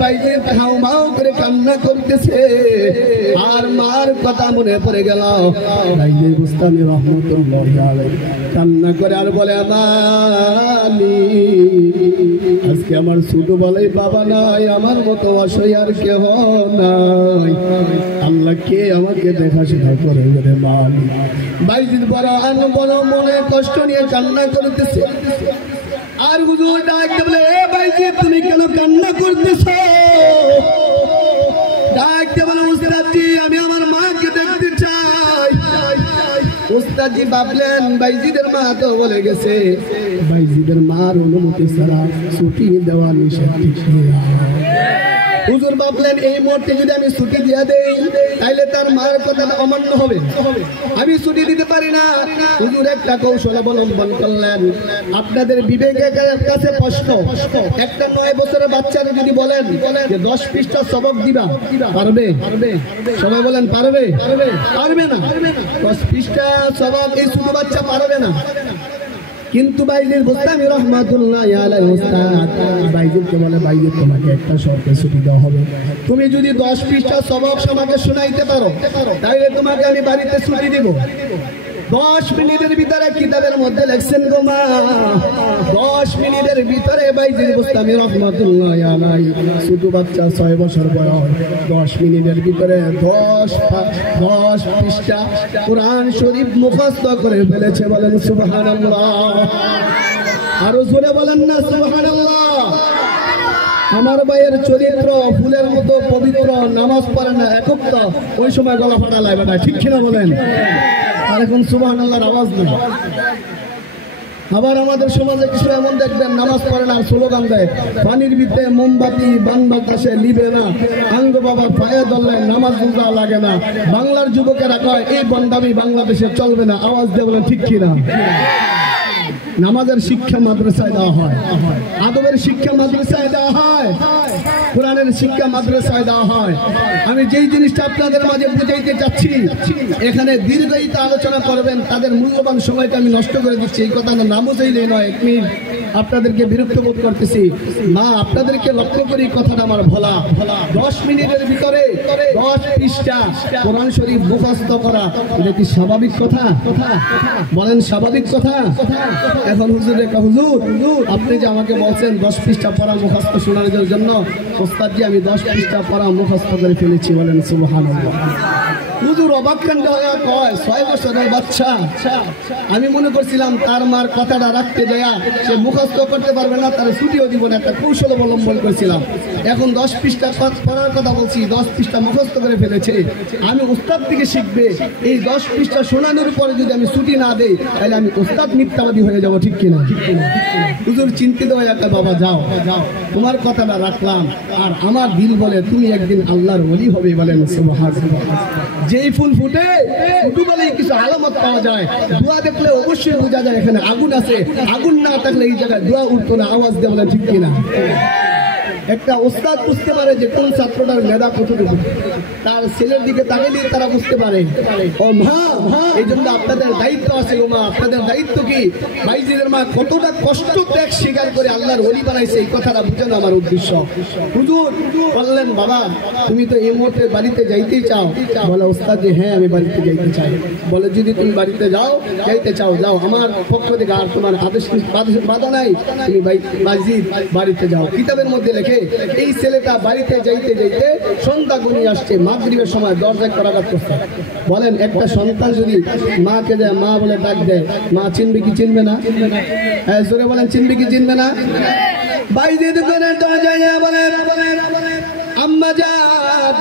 বাইজির how মাউ করে কান্না করতেছে আর মার কথা মনে পড়ে গেল বাইজির বুস্তামি রহমতুল্লাহ আলাইহি কান্না করে আর বলে মালি আজকে আমার ছোট বলাই বাবা নাই আমার মতো অসহায় আর কেহ নাই আল্লাহ কে আমাকে দেখাশোনা করে বলে মালি বাইজির বড় মনে কষ্ট নিয়ে কান্না করতেছে আর হুজুর ডাকতে বলে এ ভাইজি তুমি কেন কান্না করতেছো ডাকতে বলে উস্তাদজি আমি আমার মাকে দেখতে চাই উস্তাদজি ভাবলেন বাইজিদের মা তো বলে গেছে বাইজিদের মার অনুমতি ছাড়া ছুটি দেওয়া নিষেধ হুজুর ভাবলেন এই মুহূর্তে যদি আমি ছুটি দিয়ে দেই তাইলে তার মার কথাটা অমান্য হবে আমি ছুটি দিতে পারি না হুজুর একটা কৌশল অবলম্বন করলেন আপনাদের বিবেকের কাছে প্রশ্ন একটা 9 বছরের বাচ্চাকে যদি বলেন যে 10 পৃষ্ঠা সবক দিবা পারবে সবাই বলেন পারবে পারবে না 10 পৃষ্ঠা সবক এই ছোট বাচ্চা পারবে না কিন্তু বাইজির বুস্তামি রহমাতুল্লাহ আলাইহি উস্তাদ বাইজিকে বলে বাইজি তোমাকে একটা শর্তে ছুটি দেওয়া হবে তুমি যদি 10 পৃষ্ঠা সবক আমাকে শোনাইতে পারো তাহলে তোমাকে আমি বাড়িতে ছুটি দিব 10 মিনিটের ভিতরে কিতাবের মধ্যে লেখছেন গো মা 10 মিনিটের ভিতরে বাইজির বুস্তামি রহমাতুল্লাহ আলাইহি ছোট বাচ্চা 6 বছর বয়স 10 মিনিটের ভিতরে 10 পৃষ্ঠা কোরআন শরীফ মুখস্থ করে ফেলেছে বলেন সুবহানাল্লাহ আরো জোরে বলেন না সুবহানাল্লাহ আমার ভাইয়ের চরিত্র ফুলের মতো পবিত্র নামাজ পড়ে না একক ওই সময় গলা ফাটা লাগবে না ঠিক কিনা বলেন আর এখন সুবহানাল্লাহর আওয়াজ নেই আবার আমাদের সমাজে কিছু এমন দেখবেন নামাজ পড়ে না স্লোগান দেয় পানির ভিতরে মোমবাতি বাংলাদেশে লিবে না আঙ্গ বাবা পায়ে ধরলে নামাজ রোজা লাগে না বাংলার যুবকেরা কয় এই বন্দামি বাংলাদেশে চলবে না আওয়াজ দিয়ে বলেন ঠিক কিনা নামাজের শিক্ষা মাদ্রাসায় দেওয়া হয় আদবের শিক্ষা মাদ্রাসায় দেওয়া হয় কোরআনের শিক্ষা মাদ্রাসায় দেওয়া হয় আমি যেই জিনিসটা আপনাদের মাঝে বুঝাইতে চাচ্ছি এখানে দীর্ঘায়িত আলোচনা করবেন তাদের মূল্যবান সময়টা আমি নষ্ট করে দিচ্ছি এই কথা না বুঝাইলেই নয় 1 মিনিট আপনাদেরকে বিরক্ত বোধ করতেছি মা আপনাদেরকে লক্ষ্য করে কথাটা আমার ভোলা 10 মিনিটের ভিতরে 10 পৃষ্ঠা কোরআন শরীফ মুখস্থ করা এটা কি স্বাভাবিক কথা বলেন স্বাভাবিক কথা এখন হুজুর রেখা হুজুর আপনি যে আমাকে বলছেন 10 পৃষ্ঠা পড়া মুখস্থ শোনানোর জন্য ওস্তাদজি আমি 10 পৃষ্ঠা পড়া মুখস্থ করে ফেলেছি বলেন সুবহানাল্লাহ হুজুর অবাক কাণ্ড হয়ে কয় 6 বছরের বাচ্চা আমি মনে করছিলাম তার মার কথাটা রাখতে দেয়া সে মুখস্থ করতে পারবে না তার ছুটিও দিব না একটা কৌশল অবলম্বন করেছিলাম এখন 10 পৃষ্ঠা পড়ার কথা বলছি 10 পৃষ্ঠা মুখস্থ করে ফেলেছে আমি উস্তাদ থেকে শিখবে এই 10 পৃষ্ঠা শোনানোর পরে যদি আমি ছুটি না দেই তাহলে আমি উস্তাদ মিথ্যাবাদী হয়ে যাব ঠিক কিনা হুজুর চিন্তিত হয়ে একটা বাবা যাও তোমার কথাটা রাখলাম আর আমার দিল বলে তুমি একদিন আল্লাহর ওলি হবে বলেন সুবহানাল্লাহ যেই ফুল ফুটে শুধু বলেই কিছু আলামত পাওয়া যায় দোয়া দেখলে অবশ্যই বোঝা যায় এখানে আগুন আছে আগুন না থাকলে এই জায়গায় দোয়া উঠতো না আওয়াজ দিয়ে বলে ঠিক কিনা একটা ওস্তাদ বুঝতে পারে যে কোন ছাত্রটার মেধা কতটুকু তার ছেলের দিকে তাকাইলে তারা বুঝতে পারে ও মা এই জন্য আপনাদের দায়িত্ব আছে গো মা আপনাদের দায়িত্ব কি ভাইজিদের মা কতটা কষ্ট ত্যাগ স্বীকার করে আল্লাহর ওলি বানাইছে এই কথাটা বুঝানো আমার উদ্দেশ্য হুজুর বললেন বাবা তুমি তো এই মুহূর্তে বাড়িতে যাইতেই চাও বলে ওস্তাদ যে হ্যাঁ আমি বাড়িতে যাইতে চাই বলে যদি তুমি বাড়িতে যাইতে চাও যাও আমার পক্ষ থেকে আর তোমার আদেশ বাধা নাই তুমি বাইজিদ বাড়িতে যাও কিতাবের মধ্যে লেখে এই ছেলেটা বাড়িতে যাইতে যাইতে সন্ধ্যা ঘনিয়ে আসছে মাগরিবের সময় দরজায় করাঘাত করছে বলেন একটা সন্তান যদি মাকে দেয় মা বলে ডাক দেয় মা চিনবে কি চিনবে না হ্যাঁ জোরে বলেন চিনবে কি চিনবে না বাইজিদ ঘরের দরজায় বলেন আম্মা জান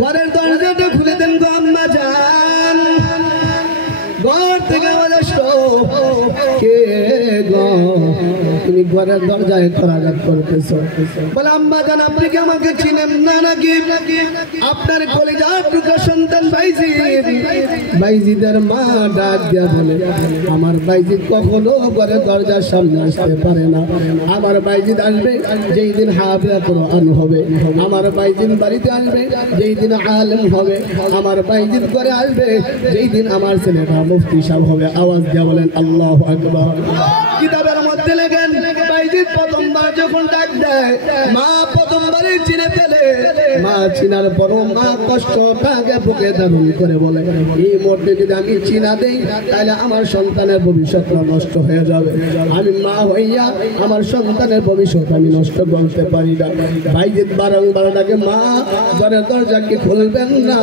ঘরের দরজাটা খুলে দেন গো আম্মা জান ঘর থেকে আওয়াজ আসলো কে গো তুমি ঘরের দরজায় করাঘাত করতেছো বলে আম্মা জান আপনি কি আমাকে চিনেন না নাকি আপনার কলিজার টুকরা সন্তান বাইজিদের মা ডাক দিয়া বলে আমার বাইজিদ কখনো ঘরের দরজার সামনে আসতে পারে না আমার বাইজিদ আসবে যেই দিন হাফেজ কোরআন হবে আমার বাইজিদ বাড়িতে আসবে যেই দিন আলেম হবে আমার বাইজিদ ঘরে আসবে যেই দিন আমার ছেলেটা মুফতি সাহেব হবে আওয়াজ দিয়া বলেন আল্লাহু আকবার কিতাবের মধ্যে লেখেন বাইজিদ প্রথমবার যখন ডাক দেয় মা প্রথমবার বাবারে চিনে ফেলে, মা চিনার পরও মা কষ্টটাকে বুকে ধারণ করে বলে এই মুহূর্তে যদি আমি চিনা দেই তাহলে আমার সন্তানের ভবিষ্যৎটা নষ্ট হয়ে যাবে। আমি মা হইয়া আমার সন্তানের ভবিষ্যৎ আমি নষ্ট করতে পারি না। ভাইজিৎ বারংবার ডাকে, মা ঘরের দরজা কি খুলবেন না?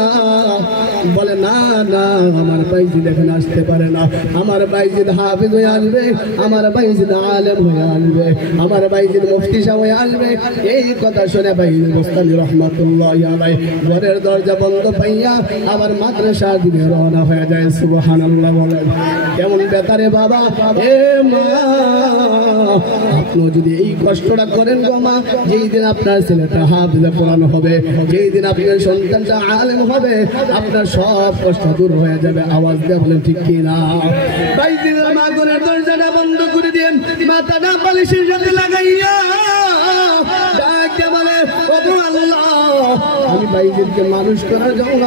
বলে না না, আমার ভাইজিৎ এখানে আসতে পারে না। আমার ভাইজিৎ হাফেজ হয়ে আসবে, আমার ভাইজিৎ আলেম হয়ে আসবে, আমার ভাইজিৎ মুফতি সাহেব হয়ে আসবে। এই কথা শুনে ভাইজিৎ বোস্তামি রহমাতুল্লাহি আলাইহি ঘরের দরজা বন্ধ পাইয়া আবার মাদ্রাসার দিকে রওনা হয়ে যায়। সুবহানাল্লাহ বলেন। কেমন বেতারে বাবা, এ মা আপনি যদি এই কষ্টটা করেন গো মা, যেই দিন আপনার ছেলেটা হাফেজ কোরআন হবে, যেই দিন আপনার সন্তানটা আলেম হবে, আপনার সব কষ্ট দূর হয়ে যাবে। আওয়াজ দিয়ে বলেন ঠিক কি না? ভাইজিৎ মা ঘরের দরজাটা বন্ধ করে দিয়ে মাথাটা বালিশের সাথে লাগাইয়া ডাকে বলে, ওগো আল্লাহ, আমি ভাইজিৎকে মানুষ করার জন্য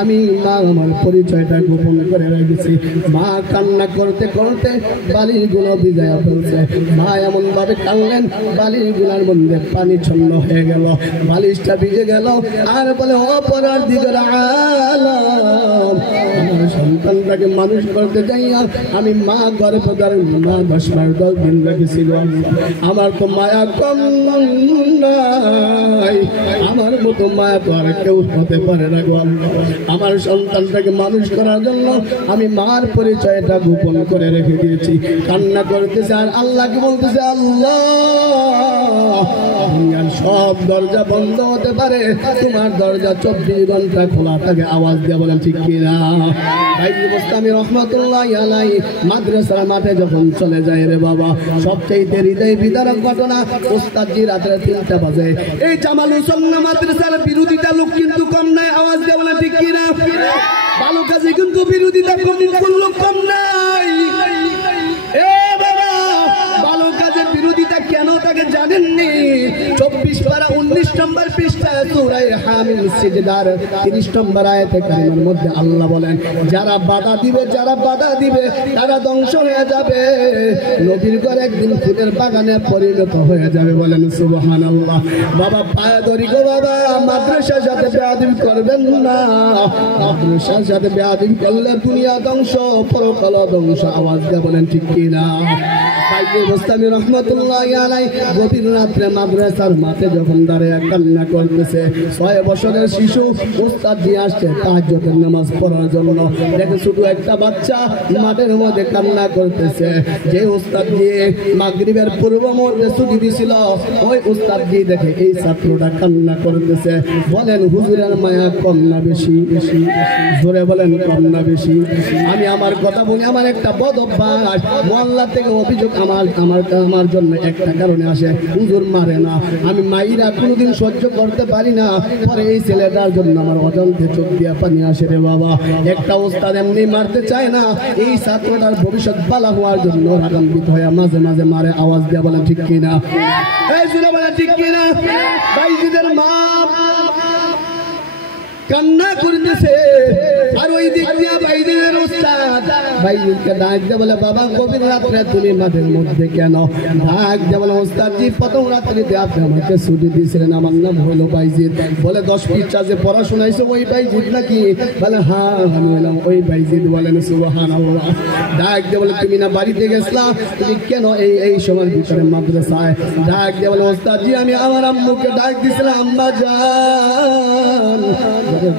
আমি মা আমার পরিচয়টা গোপন করে রেখেছি। মা কান্না করতে করতে বালির গুলো ভিজাইয়া ফেলছে। মা এমন ভাবে কানলেন বালির গুলার মধ্যে পানি ছন্ন হয়ে গেল, বালিশটা ভিজে গেল। আর বলে, অপরাধ দিকের আলাম, আমার সন্তানটাকে মানুষ করতে যাইয়া আমি মা গর্ভধার মা 10 মাস 10 দিন রেখেছিল। আমার তো মায়া কম নাই, আমার মতো মায়া তো আর কেউ হতে পারে না গো। আমার সন্তানটাকে মানুষ করার জন্য আমি মার পরিচয়টা গোপন করে রেখে দিয়েছি। কান্না করতেছে আর আল্লাহকে বলতেছে, আল্লাহ দুনিয়ার সব দরজা বন্ধ হতে পারে, তোমার দরজা 24 ঘন্টা খোলা থাকে। আওয়াজ দিয়ে বলেন ঠিক কিনা? ভাইজিৎ বোস্তামি রহমাতুল্লাহি আলাইহি মাদ্রাসার মাঠে যখন চলে যায় রে বাবা, সবচেয়ে হৃদয় বিদারক ঘটনা, ওস্তাদজি রাত্রে 3টা বাজে। এই জামাল হুসাইন মাদ্রাসার বিরোধিতা লোক কিন্তু কম নাই। আওয়াজ দিয়ে বলেন ঠিক কিনা? ভালো কাজে কিন্তু বিরোধিতা করলো কম নাই। এ বাবা, ভালো কাজের বিরোধিতা কেন তাকে জানেননি? 24 পারা 19 নম্বর পৃষ্ঠা সূরা হামিল সিজদার 30 নম্বর আয়াতে কারিমার মধ্যে আল্লাহ বলেন, যারা বাধা দিবে তারা ধ্বংস হয়ে যাবে, নবীর ঘর একদিন ফুলের বাগানে পরিণত হয়ে যাবে। বলেন সুবহানাল্লাহ। বাবা পায়ে ধরি গো বাবা, মাদ্রাসার সাথে বেয়াদবি করবেন না। মাদ্রাসার সাথে বেয়াদবি করলে দুনিয়া ধ্বংস, পরকাল ধ্বংস। আওয়াজ দিয়ে বলেন ঠিক কিনা? ভাইজিৎ বোস্তামি রহমাতুল্লাহি আলাইহি গভীর রাত্রে মাদ্রাসার মাঠে যখন দাঁড়িয়ে কান্না করতেছে, 6 বছরের শিশু ওস্তাদজি আসছে তাহাজ্জুদের নামাজ পড়ার জন্য। দেখে শুধু একটা বাচ্চা মাঠের মধ্যে কান্না করতেছে। যে ওস্তাদজি মাগরিবের পূর্ব মুহূর্তে ছুটি দিছিল, ওই ওস্তাদজি দেখে এই ছাত্রটা কান্না করতেছে। বলেন হুজুরের মায়া কম না বেশি? জোরে বলেন কম না বেশি? আমি আমার কথা বলি, আমার একটা বদ অভ্যাস, মোহাল্লা থেকে অভিযোগ আমার জন্য একটা কারণে আসে, হুজুর মারে না। আমি মাইরা কোনোদিন সহ্য করতে পারি না, পরে এই ছেলেটার জন্য আমার অজান্তে চোখ দিয়া পানি আসে রে বাবা। একটা ওস্তাদ এমনি মারতে চায় না, এই ছাত্রটার ভবিষ্যৎ ভালো হওয়ার জন্য রাগান্বিত হয়ে মাঝে মাঝে মারে। আওয়াজ দিয়া বলেন ঠিক কিনা? এই জোরে বলেন ঠিক কিনা? ভাইজিদের মা কান্না করতেছে, আর ওই দিক দিয়া ভাইজিদের ওস্তাদ ভাইজিদকে ডাক দিয়ে বলে, বাবা গভীর রাত্রে তুমি মাঠের মধ্যে কেন? ডাক দিয়ে বলে, ওস্তাদজি প্রথম রাত্রিতে আপনি আমাকে ছুটি দিয়েছিলেন, আমার নাম হলো ভাইজিদ। বলে 10 পৃষ্ঠা যে পড়া শোনাইছো ওই ভাইজিদ নাকি? বলে হ্যাঁ আমি বললাম ওই ভাইজিদ। বলেন সুবহানাল্লাহ। ডাক দিয়ে বলে, তুমি না বাড়িতে গেছলা, তুমি কেন এই সময়ের ভিতরে মাদ্রাসায়? ডাক দিয়ে বলে, ওস্তাদজি আমি আমার আম্মুকে ডাক দিয়েছিলাম, আম্মা জান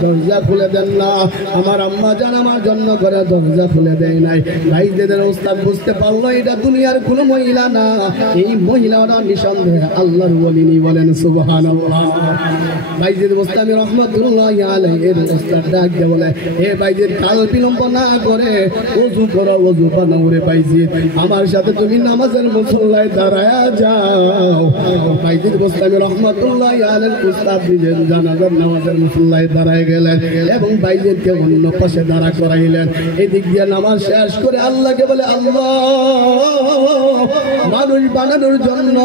দরজা খুলে দেন না। আমার আম্মা জান আমার জন্য করে দরজা খুলে দেয় নাই। ভাইজিদের ওস্তাদ বুঝতে পারলো এটা দুনিয়ার কোনো মহিলা না, এই মহিলাটা নিঃসন্দেহে আল্লাহর ওলি। বলেন সুবহানাল্লাহ। ভাইজিদ বোস্তামি রহমাতুল্লাহি আলাইহি এর ওস্তাদ ডাক দিয়ে বলে, হে ভাইজিদ কাল বিলম্ব না করে ওযু করো, ওযু বানাও রে ভাইজিদ, আমার সাথে তুমি নামাজের মুসল্লায় দাঁড়ায়া যাও। ভাইজিদ বোস্তামি রহমাতুল্লাহি আলাইহি ওস্তাদ নিজের জানাজার নামাজের মুসল্লায় দাঁড়ায় দাঁড়ায় গেলেন এবং বাইজিদকে অন্য পাশে দাঁড়া করাইলেন। এদিক দিয়ে নামাজ শেষ করে আল্লাহকে বলে, আল্লাহ, মানুষ বানানোর জন্য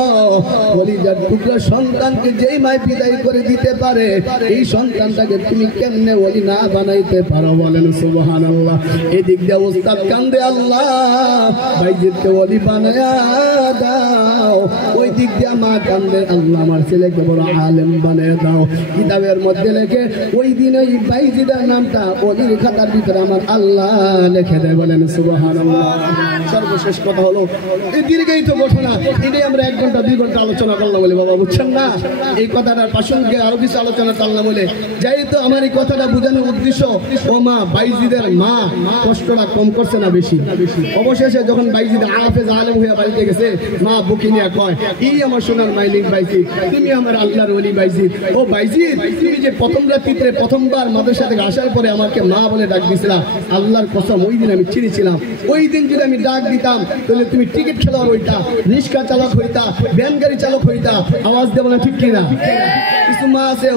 কলিজার টুকরা সন্তানকে যেই মায় বিদায় করে দিতে পারে, এই সন্তানটাকে তুমি কেমনে ওলি না বানাইতে পারো? বলেন সুবহানাল্লাহ। এদিক দিয়ে উস্তাদ কান্দে, আল্লাহ বাইজিদকে ওলি বানায়া দাও। ওই দিক দিয়ে মা কান্দে, আল্লাহ আমার ছেলেকে বড় আলেম বানিয়ে দাও। কিতাবের মধ্যে লেখে ওই দিন ওই বাইজিদের নামটা ওলির খাতার ভিতরে আমার আল্লাহ লিখে দেয়। বলেন সুবহানাল্লাহ। সর্বশেষ কথা হলো, এই দীর্ঘায়িত ঘটনা এটাই আমরা 1 ঘন্টা 2 ঘন্টা আলোচনা করলাম বলে বাবা, বুঝছেন না? এই কথাটার প্রাসঙ্গিক আরো কিছু আলোচনা করলাম বলে যাই তো আমার এই কথাটা বোঝানোর উদ্দেশ্য, ও মা বাইজিদের মা কষ্টটা কম করছে না বেশি? অবশেষে যখন বাইজিদ হাফেজ আলেম হয়ে বাড়িতে গেছে, মা বুকি নিয়ে কয়, এই আমার সোনার মাইলিক বাইজিদ, তুমি আমার আল্লাহর ওলি বাইজিদ। ও বাইজিদ, তুমি যে প্রথম রাত্রিতে প্রথমবার মাদ্রাসা থেকে আসার পরে আমাকে মা বলে ডাক দিছিলা, আল্লাহর কসম ওই দিন আমি চিনেছিলাম। ওই দিন যদি আমি ডাক দিতাম তাহলে তুমি টিকিট খেলোয়াড় হইতা, রিক্সা চালক হইতা, ভ্যান গাড়ি চালক হইতা। আওয়াজ দেবো না, ঠিক কিনা? কিছু মা আছে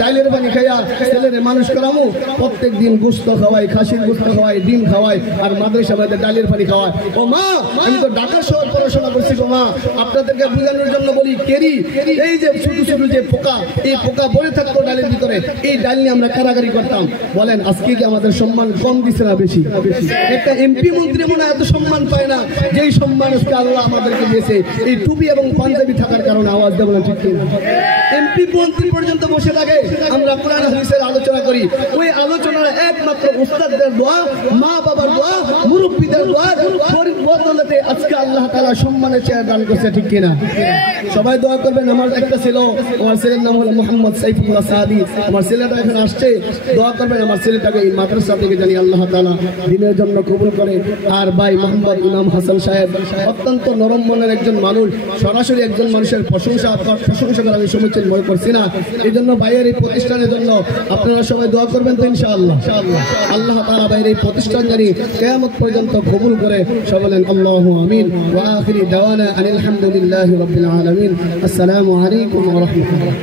ডাইলের পানি খাইয়া ছেলের মানুষ করামো, প্রত্যেক দিন গোস্ত খাওয়াই, খাসির গোস্ত খাওয়াই, ডিম খাওয়াই, আর মাদ্রাসা মধ্যে ডাইলের পানি খাওয়াই। ও মা, আমি তো ঢাকা শহর পড়াশোনা করছি গো মা, আপনাদেরকে বোঝানোর জন্য বলি, কেরি এই যে ছোট ছোট যে পোকা, এই পোকা বলে থাকতো ডালের ভিতরে, এই ডাল নিয়ে আমরা কারাগারি করতাম। বলেন আজকে কি আমাদের সম্মান কম দিছে না বেশি? একটা এমপি মন্ত্রী মনে এত সম্মান পায় না যেই সম্মান আজকে আল্লাহ আমাদেরকে দিয়েছে এই টুপি এবং পাঞ্জাবি থাকার কারণে। আওয়াজ দেবো না, ঠিক কিনা? এমপি মন্ত্রী পর্যন্ত বসে থাকে, আমরা কোরআন হাদিসের আলোচনা করি। ওই আলোচনার একমাত্র উস্তাদদের দোয়া, মা বাবার দোয়া, মুরব্বীদের দোয়া বদলতে আজকে আল্লাহ তাআলা সম্মানের চেয়ার দান করছে, ঠিক কিনা? সবাই দোয়া করবেন। আমার একটা ছিল, আমার ছেলের নাম হলো মোহাম্মদ সাইফুল্লাহ সাদি। আমার ছেলেটা এখন আসছে, দোয়া করবেন আমার ছেলেটাকে এই মাদ্রাসা থেকে জানি আল্লাহ তাআলা দিনের জন্য কবুল করে। আর ভাই মোহাম্মদ ইমাম হাসান সাহেব অত্যন্ত নরম মনের একজন মানুষ, সরাসরি একজন মানুষের প্রশংসা করে আমি সমীচীন মনে করছি না। এই জন্য ভাইয়ের এই প্রতিষ্ঠানের জন্য আপনারা সবাই দোয়া করবেন তো ইনশাআল্লাহ। আল্লাহ তাআলা ভাইয়ের এই প্রতিষ্ঠান জানি কিয়ামত পর্যন্ত কবুল করে। সবাই বলেন আল্লাহু আমিন। ওয়া আখিরি দাওয়ানা আলহামদুলিল্লাহি রাব্বিল আলামিন। আসসালামু আলাইকুম ওয়া রাহমাতুল্লাহ।